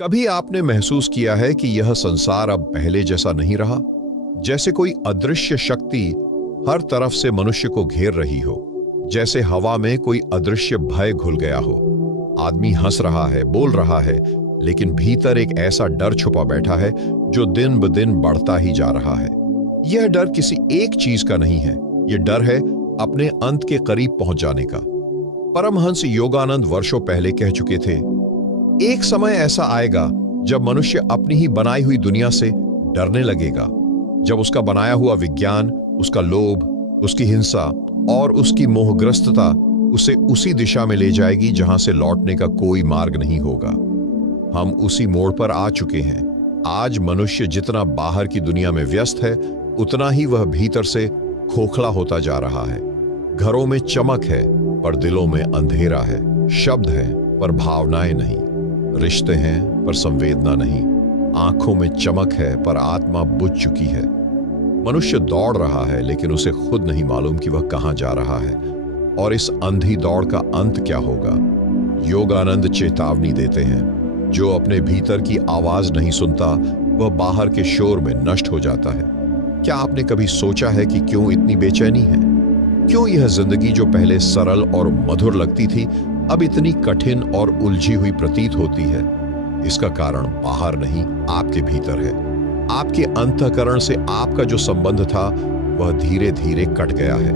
कभी आपने महसूस किया है कि यह संसार अब पहले जैसा नहीं रहा? जैसे कोई अदृश्य शक्ति हर तरफ से मनुष्य को घेर रही हो, जैसे हवा में कोई अदृश्य भय घुल गया हो। आदमी हंस रहा है, बोल रहा है, लेकिन भीतर एक ऐसा डर छुपा बैठा है जो दिन ब दिन बढ़ता ही जा रहा है। यह डर किसी एक चीज का नहीं है, यह डर है अपने अंत के करीब पहुंच जाने का। परमहंस योगानंद वर्षों पहले कह चुके थे, एक समय ऐसा आएगा जब मनुष्य अपनी ही बनाई हुई दुनिया से डरने लगेगा, जब उसका बनाया हुआ विज्ञान, उसका लोभ, उसकी हिंसा और उसकी मोहग्रस्तता उसे उसी दिशा में ले जाएगी जहां से लौटने का कोई मार्ग नहीं होगा। हम उसी मोड़ पर आ चुके हैं। आज मनुष्य जितना बाहर की दुनिया में व्यस्त है, उतना ही वह भीतर से खोखला होता जा रहा है। घरों में चमक है पर दिलों में अंधेरा है, शब्द है पर भावनाएं नहीं, रिश्ते हैं पर संवेदना नहीं, आंखों में चमक है पर आत्मा बुझ चुकी है। मनुष्य दौड़ रहा है लेकिन उसे खुद नहीं मालूम कि वह कहां जा रहा है और इस अंधी दौड़ का अंत क्या होगा। योगानंद चेतावनी देते हैं, जो अपने भीतर की आवाज नहीं सुनता वह बाहर के शोर में नष्ट हो जाता है। क्या आपने कभी सोचा है कि क्यों इतनी बेचैनी है? क्यों यह जिंदगी जो पहले सरल और मधुर लगती थी अब इतनी कठिन और उलझी हुई प्रतीत होती है? इसका कारण बाहर नहीं, आपके भीतर है। आपके अंतःकरण से आपका जो संबंध था वह धीरे धीरे कट गया है।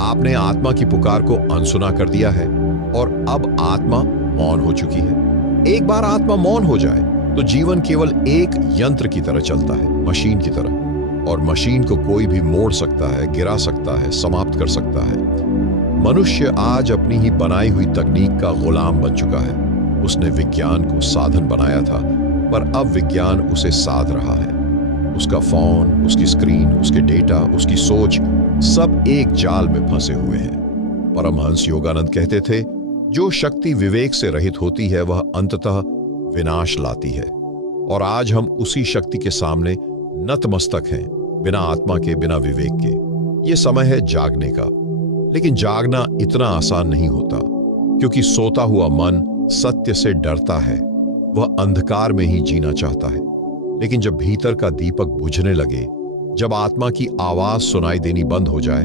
आपने आत्मा की पुकार को अनसुना कर दिया है और अब आत्मा मौन हो चुकी है। एक बार आत्मा मौन हो जाए तो जीवन केवल एक यंत्र की तरह चलता है, मशीन की तरह, और मशीन को कोई भी मोड़ सकता है, गिरा सकता है, समाप्त कर सकता है। मनुष्य आज अपनी ही बनाई हुई तकनीक का गुलाम बन चुका है। उसने विज्ञान को साधन बनाया था, पर अब विज्ञान उसे साध रहा है। उसका फोन, उसकी स्क्रीन, उसके डेटा, उसकी सोच, सब एक जाल में फंसे हुए हैं। परमहंस योगानंद कहते थे, जो शक्ति विवेक से रहित होती है वह अंततः विनाश लाती है। और आज हम उसी शक्ति के सामने नतमस्तक हैं, बिना आत्मा के, बिना विवेक के। ये समय है जागने का। लेकिन जागना इतना आसान नहीं होता, क्योंकि सोता हुआ मन सत्य से डरता है। वह अंधकार में ही जीना चाहता है। लेकिन जब भीतर का दीपक बुझने लगे, जब आत्मा की आवाज सुनाई देनी बंद हो जाए,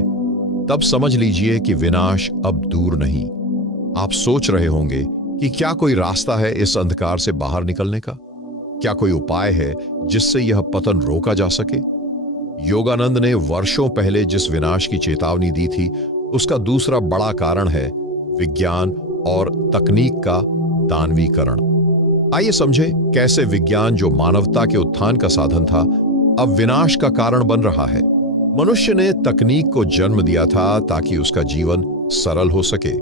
तब समझ लीजिए कि विनाश अब दूर नहीं। आप सोच रहे होंगे कि क्या कोई रास्ता है इस अंधकार से बाहर निकलने का? क्या कोई उपाय है जिससे यह पतन रोका जा सके? योगानंद ने वर्षों पहले जिस विनाश की चेतावनी दी थी, उसका दूसरा बड़ा कारण है विज्ञान और तकनीक का दानवीकरण। आइए समझें कैसे विज्ञान, जो मानवता के उत्थान का साधन था, अब विनाश का कारण बन रहा है। मनुष्य ने तकनीक को जन्म दिया था ताकि उसका जीवन सरल हो सके,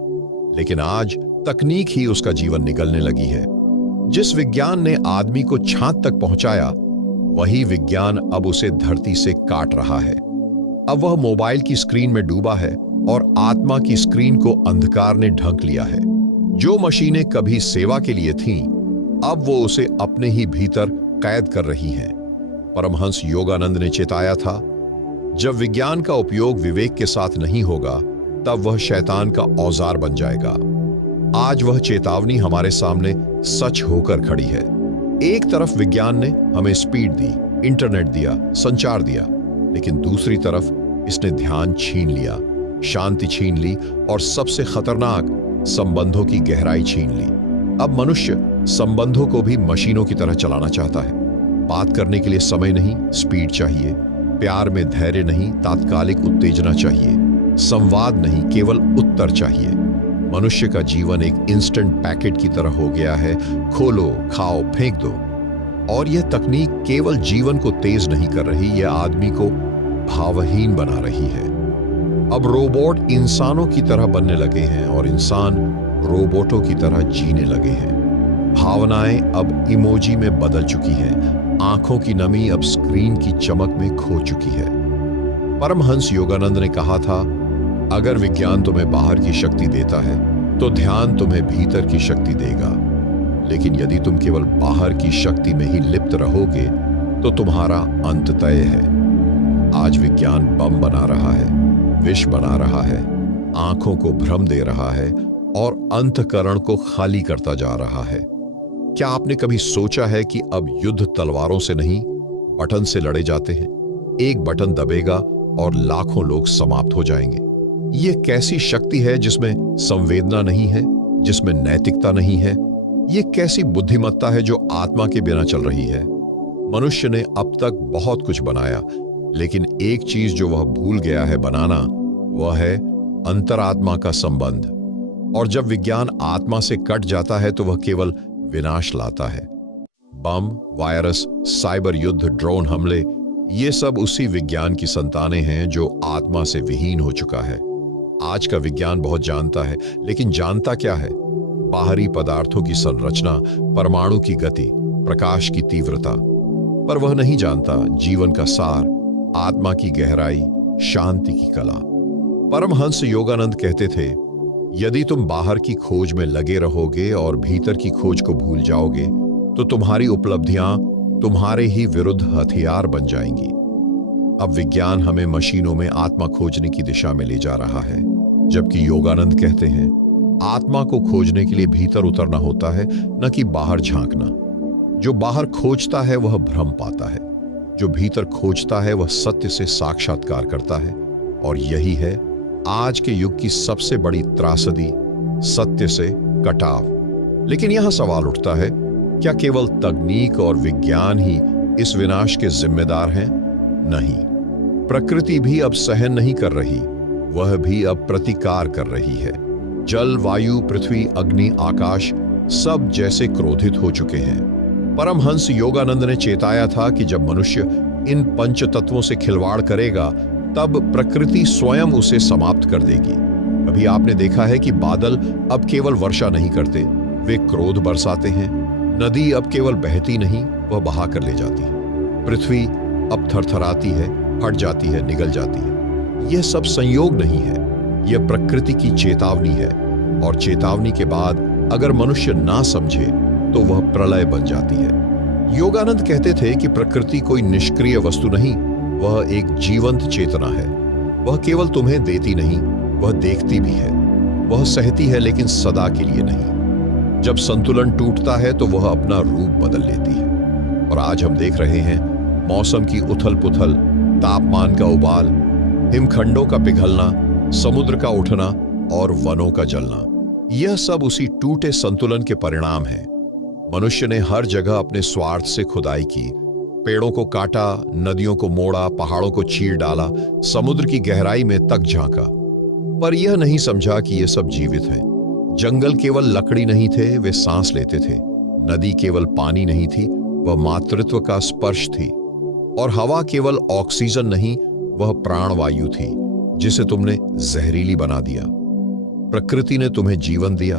लेकिन आज तकनीक ही उसका जीवन निगलने लगी है। जिस विज्ञान ने आदमी को छात तक पहुंचाया, वही विज्ञान अब उसे धरती से काट रहा है। अब वह मोबाइल की स्क्रीन में डूबा है और आत्मा की स्क्रीन को अंधकार ने ढंक लिया है। जो मशीनें कभी सेवा के लिए थीं, अब वो उसे अपने ही भीतर कैद कर रही हैं। परमहंस योगानंद ने चेताया था, जब विज्ञान का उपयोग विवेक के साथ नहीं होगा, तब वह शैतान का औजार बन जाएगा। आज वह चेतावनी हमारे सामने सच होकर खड़ी है। एक तरफ विज्ञान ने हमें स्पीड दी, इंटरनेट दिया, संचार दिया, लेकिन दूसरी तरफ इसने ध्यान छीन लिया, शांति छीन ली और सबसे खतरनाक, संबंधों की गहराई छीन ली। अब मनुष्य संबंधों को भी मशीनों की तरह चलाना चाहता है। बात करने के लिए समय नहीं, स्पीड चाहिए। प्यार में धैर्य नहीं, तात्कालिक उत्तेजना चाहिए। संवाद नहीं, केवल उत्तर चाहिए। मनुष्य का जीवन एक इंस्टेंट पैकेट की तरह हो गया है। खोलो, खाओ, फेंक दो। और यह तकनीक केवल जीवन को तेज नहीं कर रही, यह आदमी को भावहीन बना रही है। अब रोबोट इंसानों की तरह बनने लगे हैं और इंसान रोबोटों की तरह जीने लगे हैं। भावनाएं अब इमोजी में बदल चुकी हैं। आंखों की नमी अब स्क्रीन की चमक में खो चुकी है। परमहंस योगानंद ने कहा था, अगर विज्ञान तुम्हें बाहर की शक्ति देता है तो ध्यान तुम्हें भीतर की शक्ति देगा। लेकिन यदि तुम केवल बाहर की शक्ति में ही लिप्त रहोगे तो तुम्हारा अंत तय है। आज विज्ञान बम बना रहा है, विष बना रहा है, आंखों को भ्रम दे रहा है और अंतःकरण को खाली करता जा रहा है। क्या आपने कभी सोचा है कि अब युद्ध तलवारों से नहीं, बटन से लड़े जाते हैं? एक बटन दबेगा और लाखों लोग समाप्त हो जाएंगे। ये कैसी शक्ति है जिसमें संवेदना नहीं है, जिसमें नैतिकता नहीं है? ये कैसी बुद्धिमत्ता है जो आत्मा के बिना चल रही है? मनुष्य ने अब तक बहुत कुछ बनाया, लेकिन एक चीज जो वह भूल गया है बनाना, वह है अंतरात्मा का संबंध। और जब विज्ञान आत्मा से कट जाता है तो वह केवल विनाश लाता है। बम, वायरस, साइबर युद्ध, ड्रोन हमले, ये सब उसी विज्ञान की संतानें हैं जो आत्मा से विहीन हो चुका है। आज का विज्ञान बहुत जानता है, लेकिन जानता क्या है? बाहरी पदार्थों की संरचना, परमाणु की गति, प्रकाश की तीव्रता। पर वह नहीं जानता जीवन का सार, आत्मा की गहराई, शांति की कला। परमहंस योगानंद कहते थे, यदि तुम बाहर की खोज में लगे रहोगे और भीतर की खोज को भूल जाओगे, तो तुम्हारी उपलब्धियां तुम्हारे ही विरुद्ध हथियार बन जाएंगी। अब विज्ञान हमें मशीनों में आत्मा खोजने की दिशा में ले जा रहा है, जबकि योगानंद कहते हैं, आत्मा को खोजने के लिए भीतर उतरना होता है, न कि बाहर झांकना। जो बाहर खोजता है वह भ्रम पाता है, जो भीतर खोजता है वह सत्य से साक्षात्कार करता है। और यही है आज के युग की सबसे बड़ी त्रासदी, सत्य से कटाव। लेकिन यहां सवाल उठता है, क्या केवल तकनीक और विज्ञान ही इस विनाश के जिम्मेदार हैं? नहीं, प्रकृति भी अब सहन नहीं कर रही, वह भी अब प्रतिकार कर रही है। जल, वायु, पृथ्वी, अग्नि, आकाश सब जैसे क्रोधित हो चुके हैं। परमहंस योगानंद ने चेताया था कि जब मनुष्य इन पंच तत्वों से खिलवाड़ करेगा, तब प्रकृति स्वयं उसे समाप्त कर देगी। अभी आपने देखा है कि बादल अब केवल वर्षा नहीं करते, वे क्रोध बरसाते हैं। नदी अब केवल बहती नहीं, वह बहा कर ले जाती है। पृथ्वी अब थरथराती है, फट जाती है, निगल जाती है। यह सब संयोग नहीं है, यह प्रकृति की चेतावनी है। और चेतावनी के बाद अगर मनुष्य ना समझे तो वह प्रलय बन जाती है। योगानंद कहते थे कि प्रकृति कोई निष्क्रिय वस्तु नहीं, वह एक जीवंत चेतना है। वह केवल तुम्हें देती नहीं, वह देखती भी है। वह सहती है, लेकिन सदा के लिए नहीं। जब संतुलन टूटता है तो वह अपना रूप बदल लेती है। और आज हम देख रहे हैं मौसम की उथल पुथल, तापमान का उबाल, हिमखंडों का पिघलना, समुद्र का उठना और वनों का जलना। यह सब उसी टूटे संतुलन के परिणाम हैं। मनुष्य ने हर जगह अपने स्वार्थ से खुदाई की, पेड़ों को काटा, नदियों को मोड़ा, पहाड़ों को चीर डाला, समुद्र की गहराई में तक झांका। पर यह नहीं समझा कि ये सब जीवित हैं। जंगल केवल लकड़ी नहीं थे, वे सांस लेते थे। नदी केवल पानी नहीं थी, वह मातृत्व का स्पर्श थी। और हवा केवल ऑक्सीजन नहीं, वह प्राणवायु थी, जिसे तुमने जहरीली बना दिया। प्रकृति ने तुम्हें जीवन दिया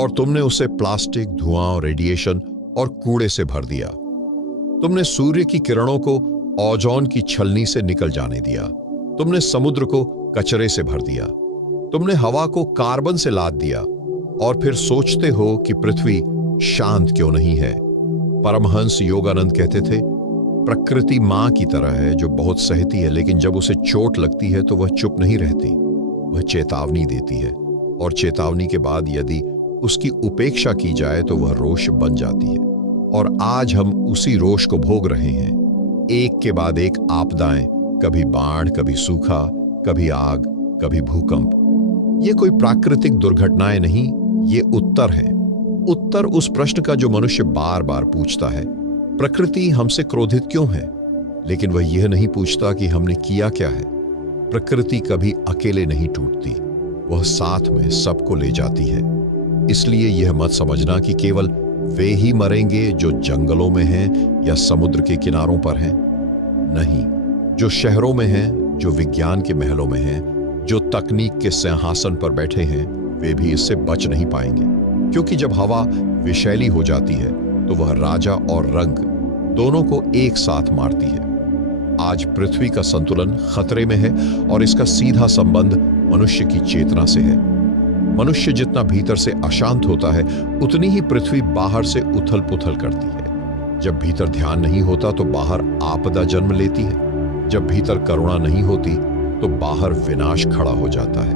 और तुमने उसे प्लास्टिक, धुआं, रेडिएशन और कूड़े से भर दिया। तुमने सूर्य की किरणों को ओजोन की छलनी से निकल जाने दिया। तुमने समुद्र को कचरे से भर दिया। तुमने हवा को कार्बन से लाद दिया और फिर सोचते हो कि पृथ्वी शांत क्यों नहीं है। परमहंस योगानंद कहते थे, प्रकृति मां की तरह है जो बहुत सहती है, लेकिन जब उसे चोट लगती है तो वह चुप नहीं रहती, वह चेतावनी देती है। और चेतावनी के बाद यदि उसकी उपेक्षा की जाए तो वह रोष बन जाती है। और आज हम उसी रोष को भोग रहे हैं। एक के बाद एक आपदाएं, कभी बाढ़, कभी सूखा, कभी आग, कभी भूकंप। ये कोई प्राकृतिक दुर्घटनाएं नहीं, ये उत्तर हैं। उत्तर उस प्रश्न का जो मनुष्य बार बार पूछता है, प्रकृति हमसे क्रोधित क्यों है? लेकिन वह यह नहीं पूछता कि हमने किया क्या है। प्रकृति कभी अकेले नहीं टूटती, वह साथ में सबको ले जाती है। इसलिए यह मत समझना कि केवल वे ही मरेंगे जो जंगलों में हैं या समुद्र के किनारों पर हैं। नहीं, जो शहरों में हैं, जो विज्ञान के महलों में हैं, जो तकनीक के सिंहासन पर बैठे हैं, वे भी इससे बच नहीं पाएंगे। क्योंकि जब हवा विषैली हो जाती है तो वह राजा और रंग दोनों को एक साथ मारती है। आज पृथ्वी का संतुलन खतरे में है और इसका सीधा संबंध मनुष्य की चेतना से है। मनुष्य जितना भीतर से अशांत होता है, उतनी ही पृथ्वी बाहर से उथल पुथल करती है। जब भीतर ध्यान नहीं होता तो बाहर आपदा जन्म लेती है। जब भीतर करुणा नहीं होती तो बाहर विनाश खड़ा हो जाता है।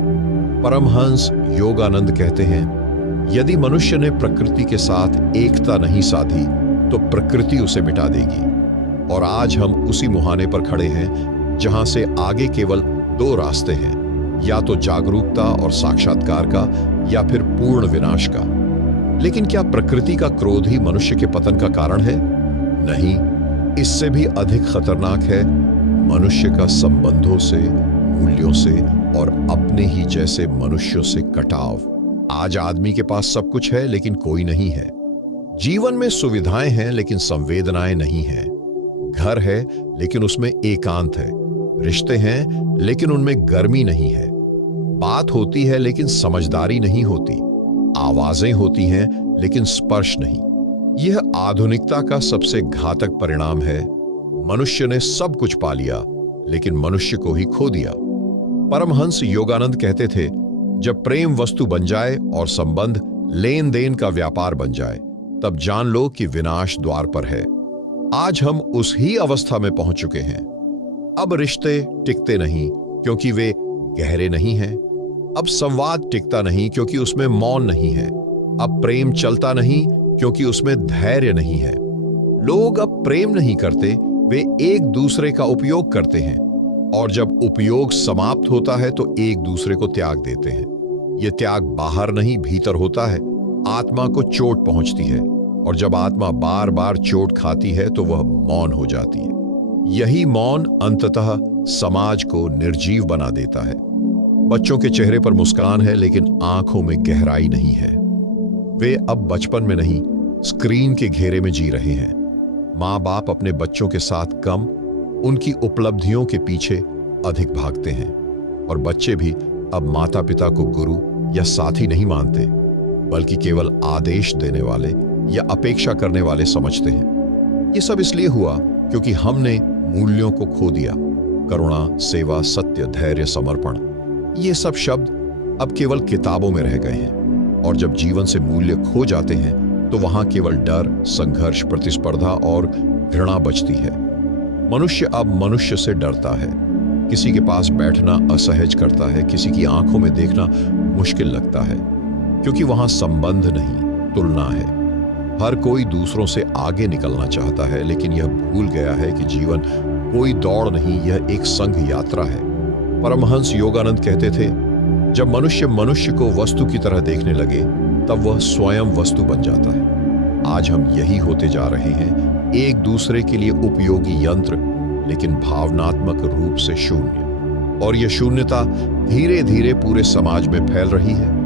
परमहंस योगानंद कहते हैं, यदि मनुष्य ने प्रकृति के साथ एकता नहीं साधी तो प्रकृति उसे मिटा देगी। और आज हम उसी मुहाने पर खड़े हैं जहां से आगे केवल दो रास्ते हैं, या तो जागरूकता और साक्षात्कार का, या फिर पूर्ण विनाश का। लेकिन क्या प्रकृति का क्रोध ही मनुष्य के पतन का कारण है? नहीं, इससे भी अधिक खतरनाक है मनुष्य का संबंधों से, मूल्यों से और अपने ही जैसे मनुष्यों से कटाव। आज आदमी के पास सब कुछ है लेकिन कोई नहीं है। जीवन में सुविधाएं हैं लेकिन संवेदनाएं नहीं है। घर है लेकिन उसमें एकांत है। रिश्ते हैं लेकिन उनमें गर्मी नहीं है। बात होती है लेकिन समझदारी नहीं होती। आवाजें होती हैं लेकिन स्पर्श नहीं। यह आधुनिकता का सबसे घातक परिणाम है। मनुष्य ने सब कुछ पा लिया लेकिन मनुष्य को ही खो दिया। परमहंस योगानंद कहते थे, जब प्रेम वस्तु बन जाए और संबंध लेन देन का व्यापार बन जाए, तब जान लो कि विनाश द्वार पर है। आज हम उस ही अवस्था में पहुंच चुके हैं। अब रिश्ते टिकते नहीं क्योंकि वे गहरे नहीं हैं। अब संवाद टिकता नहीं क्योंकि उसमें मौन नहीं है। अब प्रेम चलता नहीं क्योंकि उसमें धैर्य नहीं है। लोग अब प्रेम नहीं करते, वे एक दूसरे का उपयोग करते हैं। और जब उपयोग समाप्त होता है तो एक दूसरे को त्याग देते हैं। यह त्याग बाहर नहीं भीतर होता है। आत्मा को चोट पहुंचती है, और जब आत्मा बार बार चोट खाती है तो वह मौन हो जाती है। यही मौन अंततः समाज को निर्जीव बना देता है। बच्चों के चेहरे पर मुस्कान है लेकिन आंखों में गहराई नहीं है। वे अब बचपन में नहीं, स्क्रीन के घेरे में जी रहे हैं। माँ बाप अपने बच्चों के साथ कम, उनकी उपलब्धियों के पीछे अधिक भागते हैं। और बच्चे भी अब माता पिता को गुरु या साथी नहीं मानते, बल्कि केवल आदेश देने वाले या अपेक्षा करने वाले समझते हैं। ये सब इसलिए हुआ क्योंकि हमने मूल्यों को खो दिया। करुणा, सेवा, सत्य, धैर्य, समर्पण, ये सब शब्द अब केवल किताबों में रह गए हैं। और जब जीवन से मूल्य खो जाते हैं तो वहां केवल डर, संघर्ष, प्रतिस्पर्धा और घृणा बचती है। मनुष्य अब मनुष्य से डरता है। किसी के पास बैठना असहज करता है, किसी की आंखों में देखना मुश्किल लगता है, क्योंकि वहां संबंध नहीं, तुलना है। हर कोई दूसरों से आगे निकलना चाहता है, लेकिन यह भूल गया है कि जीवन कोई दौड़ नहीं, यह एक संघ यात्रा है। परमहंस योगानंद कहते थे, जब मनुष्य मनुष्य को वस्तु की तरह देखने लगे, तब वह स्वयं वस्तु बन जाता है। आज हम यही होते जा रहे हैं, एक दूसरे के लिए उपयोगी यंत्र, लेकिन भावनात्मक रूप से शून्य। और यह शून्यता धीरे धीरे पूरे समाज में फैल रही है।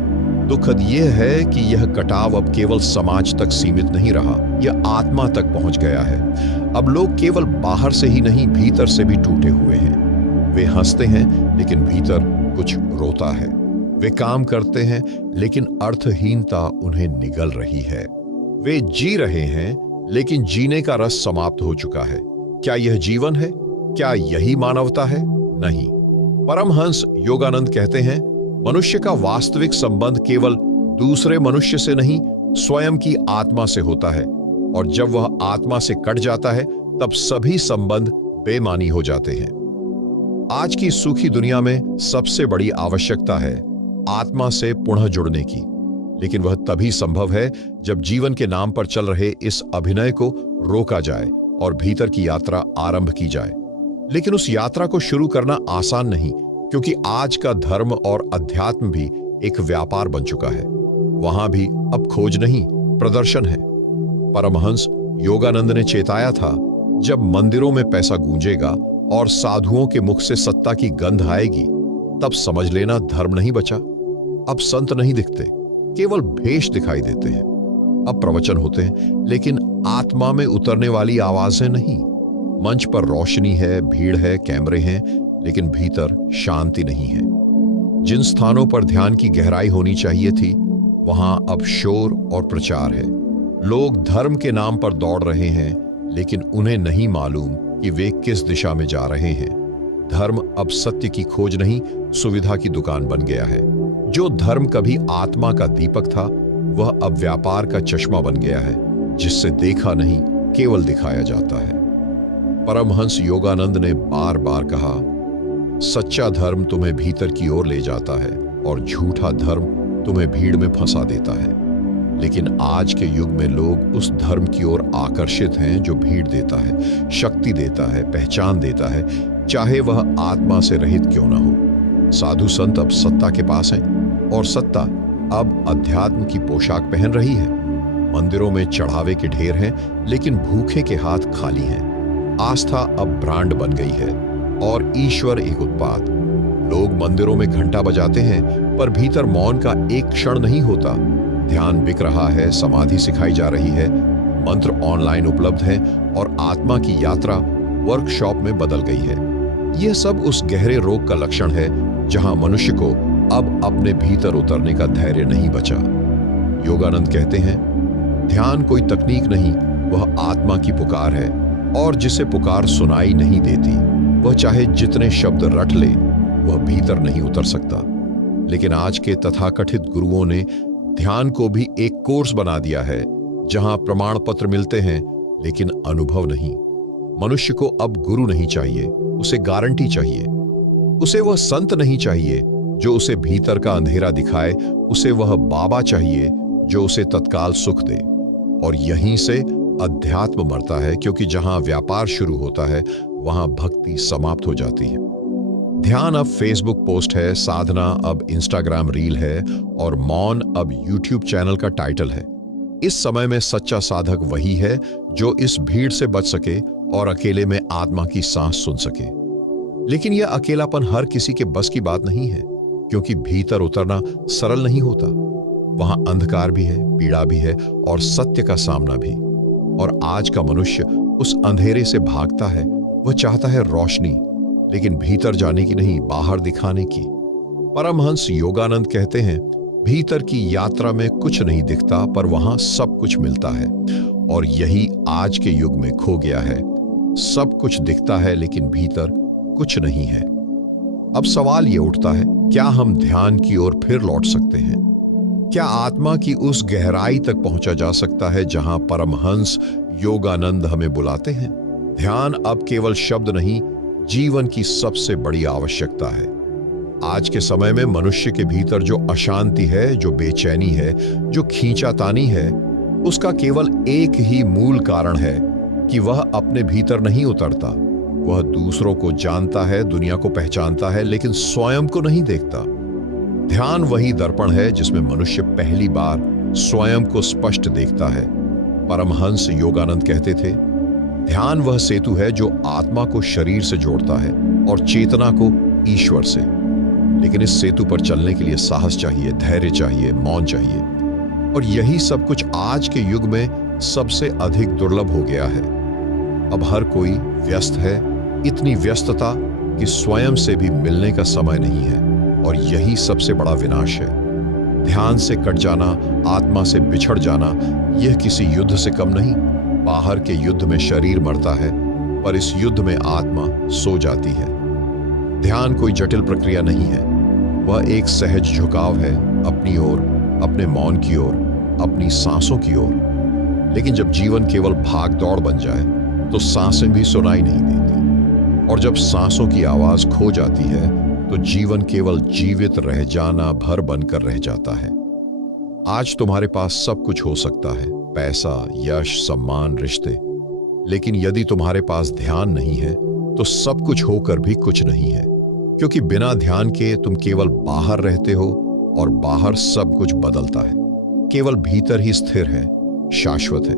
दुखद यह है कि यह कटाव अब केवल समाज तक सीमित नहीं रहा, यह आत्मा तक पहुंच गया है। अब लोग केवल बाहर से ही नहीं, भीतर से भी टूटे हुए हैं। वे हंसते हैं लेकिन भीतर कुछ रोता है। वे काम करते हैं लेकिन अर्थहीनता उन्हें निगल रही है। वे जी रहे हैं लेकिन जीने का रस समाप्त हो चुका है। क्या यह जीवन है? क्या यही मानवता है? नहीं। परमहंस योगानंद कहते हैं, मनुष्य का वास्तविक संबंध केवल दूसरे मनुष्य से नहीं, स्वयं की आत्मा से होता है। और जब वह आत्मा से कट जाता है तब सभी संबंध बेमानी हो जाते हैं। आज की सूखी दुनिया में सबसे बड़ी आवश्यकता है आत्मा से पुनः जुड़ने की। लेकिन वह तभी संभव है जब जीवन के नाम पर चल रहे इस अभिनय को रोका जाए और भीतर की यात्रा आरंभ की जाए। लेकिन उस यात्रा को शुरू करना आसान नहीं, क्योंकि आज का धर्म और अध्यात्म भी एक व्यापार बन चुका है। वहां भी अब खोज नहीं, प्रदर्शन है। परमहंस योगानंद ने चेताया था, जब मंदिरों में पैसा गूंजेगा और साधुओं के मुख से सत्ता की गंध आएगी, तब समझ लेना धर्म नहीं बचा। अब संत नहीं दिखते, केवल भेष दिखाई देते हैं। अब प्रवचन होते हैं लेकिन आत्मा में उतरने वाली आवाजें नहीं। मंच पर रोशनी है, भीड़ है, कैमरे हैं, लेकिन भीतर शांति नहीं है। जिन स्थानों पर ध्यान की गहराई होनी चाहिए थी, वहां अब शोर और प्रचार है। लोग धर्म के नाम पर दौड़ रहे हैं, लेकिन उन्हें नहीं मालूम कि वे किस दिशा में जा रहे हैं। धर्म अब सत्य की खोज नहीं, सुविधा की दुकान बन गया है। जो धर्म कभी आत्मा का दीपक था, वह अब व्यापार का चश्मा बन गया है, जिससे देखा नहीं, केवल दिखाया जाता है। परमहंस योगानंद ने बार बार कहा, सच्चा धर्म तुम्हें भीतर की ओर ले जाता है और झूठा धर्म तुम्हें भीड़ में फंसा देता है। लेकिन आज के युग में लोग उस धर्म की ओर आकर्षित हैं जो भीड़ देता है, शक्ति देता है, पहचान देता है, चाहे वह आत्मा से रहित क्यों न हो। साधु संत अब सत्ता के पास हैं और सत्ता अब अध्यात्म की पोशाक पहन रही है। मंदिरों में चढ़ावे के ढेर हैं, लेकिन भूखे के हाथ खाली हैं। आस्था अब ब्रांड बन गई है और ईश्वर एक उत्पाद। लोग मंदिरों में घंटा बजाते हैं, पर भीतर मौन का एक क्षण नहीं होता। ध्यान बिक रहा है, समाधि सिखाई जा रही है, मंत्र ऑनलाइन उपलब्ध हैं और आत्मा की यात्रा वर्कशॉप में बदल गई है। यह सब उस गहरे रोग का लक्षण है जहां मनुष्य को अब अपने भीतर उतरने का धैर्य नहीं बचा। योगानंद कहते हैं, ध्यान कोई तकनीक नहीं, वह आत्मा की पुकार है, और जिसे पुकार सुनाई नहीं देती, वह चाहे जितने शब्द रट ले, वह भीतर नहीं उतर सकता। लेकिन आज के तथाकथित गुरुओं ने ध्यान को भी एक कोर्स बना दिया है, जहां प्रमाण पत्र मिलते हैं लेकिन अनुभव नहीं। मनुष्य को अब गुरु नहीं चाहिए, उसे गारंटी चाहिए। उसे वह संत नहीं चाहिए जो उसे भीतर का अंधेरा दिखाए, उसे वह बाबा चाहिए जो उसे तत्काल सुख दे। और यहीं से अध्यात्म मरता है, क्योंकि जहां व्यापार शुरू होता है वहां भक्ति समाप्त हो जाती है। ध्यान अब फेसबुक पोस्ट है, साधना अब इंस्टाग्राम रील है और मौन अब यूट्यूब चैनल का टाइटल है। इस समय में सच्चा साधक वही है जो इस भीड़ से बच सके और अकेले में आत्मा की सांस सुन सके। लेकिन यह अकेलापन हर किसी के बस की बात नहीं है, क्योंकि भीतर उतरना सरल नहीं होता। वहां अंधकार भी है, पीड़ा भी है और सत्य का सामना भी। और आज का मनुष्य उस अंधेरे से भागता है। वह चाहता है रोशनी, लेकिन भीतर जाने की नहीं, बाहर दिखाने की। परमहंस योगानंद कहते हैं, भीतर की यात्रा में कुछ नहीं दिखता, पर वहां सब कुछ मिलता है। और यही आज के युग में खो गया है। सब कुछ दिखता है लेकिन भीतर कुछ नहीं है। अब सवाल यह उठता है, क्या हम ध्यान की ओर फिर लौट सकते हैं? क्या आत्मा की उस गहराई तक पहुंचा जा सकता है जहां परमहंस योगानंद हमें बुलाते हैं? ध्यान अब केवल शब्द नहीं, जीवन की सबसे बड़ी आवश्यकता है। आज के समय में मनुष्य के भीतर जो अशांति है, जो बेचैनी है, जो खींचातानी है, उसका केवल एक ही मूल कारण है कि वह अपने भीतर नहीं उतरता। वह दूसरों को जानता है, दुनिया को पहचानता है, लेकिन स्वयं को नहीं देखता। ध्यान वही दर्पण है जिसमें मनुष्य पहली बार स्वयं को स्पष्ट देखता है। परमहंस योगानंद कहते थे, ध्यान वह सेतु है जो आत्मा को शरीर से जोड़ता है और चेतना को ईश्वर से। लेकिन इस सेतु पर चलने के लिए साहस चाहिए, धैर्य चाहिए, मौन चाहिए। और यही सब कुछ आज के युग में सबसे अधिक दुर्लभ हो गया है। अब हर कोई व्यस्त है, इतनी व्यस्तता कि स्वयं से भी मिलने का समय नहीं है। और यही सबसे बड़ा विनाश है। ध्यान से कट जाना, आत्मा से बिछड़ जाना, यह किसी युद्ध से कम नहीं। बाहर के युद्ध में शरीर मरता है, पर इस युद्ध में आत्मा सो जाती है। ध्यान कोई जटिल प्रक्रिया नहीं है, वह एक सहज झुकाव है अपनी ओर, अपने मौन की ओर, अपनी सांसों की ओर। लेकिन जब जीवन केवल भाग दौड़ बन जाए तो सांसें भी सुनाई नहीं देती। और जब सांसों की आवाज खो जाती है तो जीवन केवल जीवित रह जाना भर बनकर रह जाता है। आज तुम्हारे पास सब कुछ हो सकता है, पैसा, यश, सम्मान, रिश्ते। लेकिन यदि तुम्हारे पास ध्यान नहीं है तो सब कुछ होकर भी कुछ नहीं है। क्योंकि बिना ध्यान के तुम केवल बाहर रहते हो और बाहर सब कुछ बदलता है। केवल भीतर ही स्थिर है, शाश्वत है।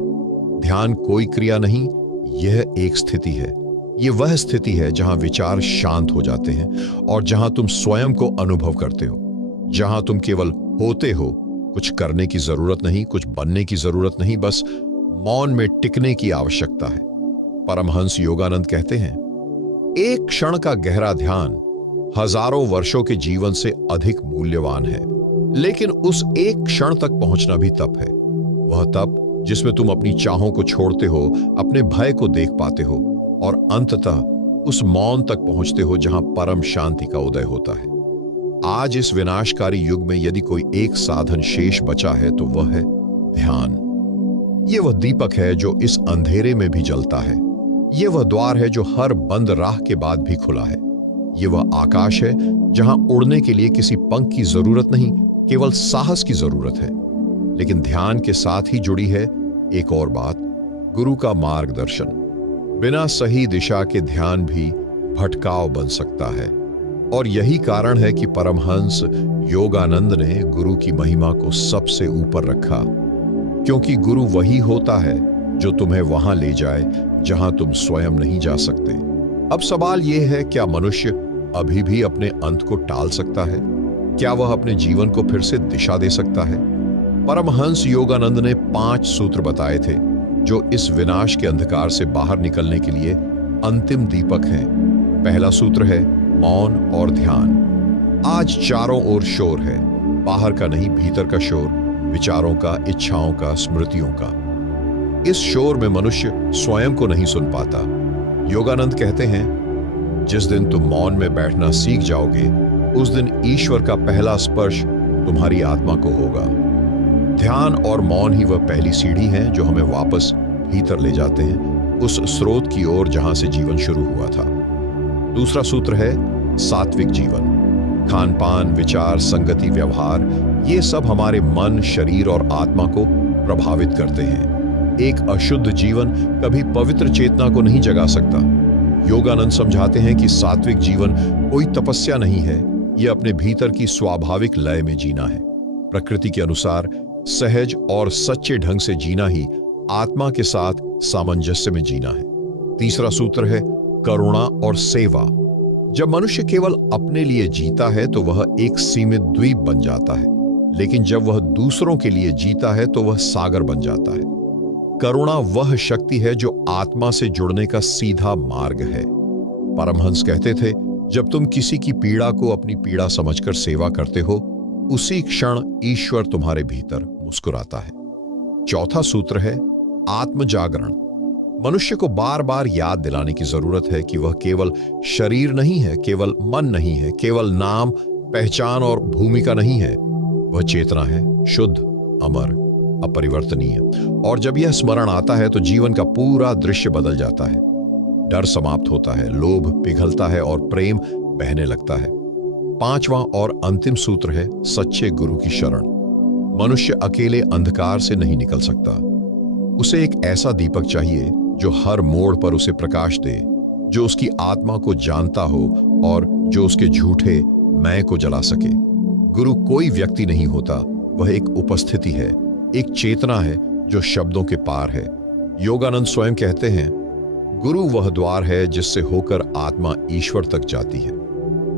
ध्यान कोई क्रिया नहीं, यह एक स्थिति है। यह वह स्थिति है जहां विचार शांत हो जाते हैं और जहां तुम स्वयं को अनुभव करते हो, जहां तुम केवल होते हो। कुछ करने की जरूरत नहीं, कुछ बनने की जरूरत नहीं, बस मौन में टिकने की आवश्यकता है। परमहंस योगानंद कहते हैं, एक क्षण का गहरा ध्यान हजारों वर्षों के जीवन से अधिक मूल्यवान है। लेकिन उस एक क्षण तक पहुंचना भी तप है। वह तप जिसमें तुम अपनी चाहों को छोड़ते हो, अपने भय को देख पाते हो और अंततः उस मौन तक पहुंचते हो जहां परम शांति का उदय होता है। आज इस विनाशकारी युग में यदि कोई एक साधन शेष बचा है तो वह है ध्यान। यह वह दीपक है जो इस अंधेरे में भी जलता है। यह वह द्वार है जो हर बंद राह के बाद भी खुला है। यह वह आकाश है जहां उड़ने के लिए किसी पंख की जरूरत नहीं, केवल साहस की जरूरत है। लेकिन ध्यान के साथ ही जुड़ी है एक और बात, गुरु का मार्गदर्शन। बिना सही दिशा के ध्यान भी भटकाव बन सकता है। और यही कारण है कि परमहंस योगानंद ने गुरु की महिमा को सबसे ऊपर रखा, क्योंकि गुरु वही होता है जो तुम्हें वहां ले जाए जहां तुम स्वयं नहीं जा सकते। अब सवाल यह है, क्या मनुष्य अभी भी अपने अंत को टाल सकता है? क्या वह अपने जीवन को फिर से दिशा दे सकता है? परमहंस योगानंद ने 5 सूत्र बताए थे जो इस विनाश के अंधकार से बाहर निकलने के लिए अंतिम दीपक हैं। पहला सूत्र है मौन और ध्यान। आज चारों ओर शोर है, बाहर का नहीं, भीतर का शोर, विचारों का, इच्छाओं का, स्मृतियों का। इस शोर में मनुष्य स्वयं को नहीं सुन पाता। योगानंद कहते हैं, जिस दिन तुम मौन में बैठना सीख जाओगे, उस दिन ईश्वर का पहला स्पर्श तुम्हारी आत्मा को होगा। ध्यान और मौन ही वह पहली सीढ़ी है जो हमें वापस भीतर ले जाते हैं, उस स्रोत की ओर जहां से जीवन शुरू हुआ था। दूसरा सूत्र है सात्विक जीवन। खान पान, विचार, संगति, व्यवहार, ये सब हमारे मन, शरीर और आत्मा को प्रभावित करते हैं। एक अशुद्ध जीवन कभी पवित्र चेतना को नहीं जगा सकता। योगानंद समझाते हैं कि सात्विक जीवन कोई तपस्या नहीं है, यह अपने भीतर की स्वाभाविक लय में जीना है। प्रकृति के अनुसार सहज और सच्चे ढंग से जीना ही आत्मा के साथ सामंजस्य में जीना है। तीसरा सूत्र है करुणा और सेवा। जब मनुष्य केवल अपने लिए जीता है तो वह एक सीमित द्वीप बन जाता है, लेकिन जब वह दूसरों के लिए जीता है तो वह सागर बन जाता है। करुणा वह शक्ति है जो आत्मा से जुड़ने का सीधा मार्ग है। परमहंस कहते थे, जब तुम किसी की पीड़ा को अपनी पीड़ा समझकर सेवा करते हो, उसी क्षण ईश्वर तुम्हारे भीतर मुस्कुराता है। चौथा सूत्र है आत्म जागरण। मनुष्य को बार बार याद दिलाने की जरूरत है कि वह केवल शरीर नहीं है, केवल मन नहीं है, केवल नाम, पहचान और भूमिका नहीं है। वह चेतना है, शुद्ध, अमर, अपरिवर्तनीय। और जब यह स्मरण आता है तो जीवन का पूरा दृश्य बदल जाता है। डर समाप्त होता है, लोभ पिघलता है और प्रेम बहने लगता है। पांचवां और अंतिम सूत्र है सच्चे गुरु की शरण। मनुष्य अकेले अंधकार से नहीं निकल सकता। उसे एक ऐसा दीपक चाहिए जो हर मोड़ पर उसे प्रकाश दे, जो उसकी आत्मा को जानता हो और जो उसके झूठे मैं को जला सके। गुरु कोई व्यक्ति नहीं होता, वह एक उपस्थिति है, एक चेतना है जो शब्दों के पार है। योगानंद स्वयं कहते हैं, गुरु वह द्वार है जिससे होकर आत्मा ईश्वर तक जाती है।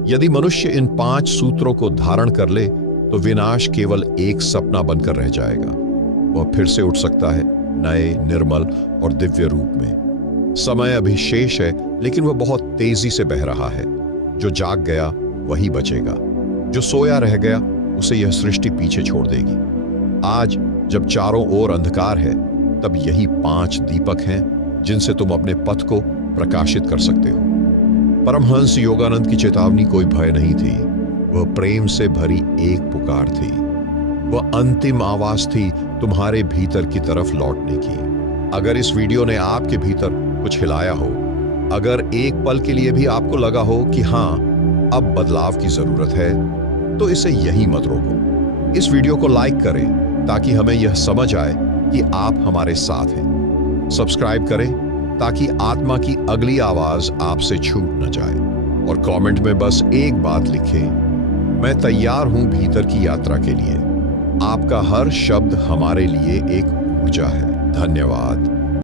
यदि मनुष्य इन 5 सूत्रों को धारण कर ले तो विनाश केवल एक सपना बनकर रह जाएगा। वह फिर से उठ सकता है, नए, निर्मल और दिव्य रूप में। समय अभी शेष है, लेकिन वह बहुत तेजी से बह रहा है। जो जाग गया वही बचेगा, जो सोया रह गया उसे यह सृष्टि पीछे छोड़ देगी। आज जब चारों ओर अंधकार है, तब यही 5 दीपक हैं जिनसे तुम अपने पथ को प्रकाशित कर सकते हो। परमहंस योगानंद की चेतावनी कोई भय नहीं थी, वह प्रेम से भरी एक पुकार थी। वह अंतिम आवाज थी तुम्हारे भीतर की तरफ लौटने की। अगर इस वीडियो ने आपके भीतर कुछ हिलाया हो, अगर एक पल के लिए भी आपको लगा हो कि हाँ, अब बदलाव की जरूरत है, तो इसे यहीं मत रोको। इस वीडियो को लाइक करें ताकि हमें यह समझ आए कि आप हमारे साथ हैं। सब्सक्राइब करें ताकि आत्मा की अगली आवाज आपसे छूट न जाए। और कमेंट में बस एक बात लिखें, मैं तैयार हूं भीतर की यात्रा के लिए। आपका हर शब्द हमारे लिए एक ऊर्जा है। धन्यवाद।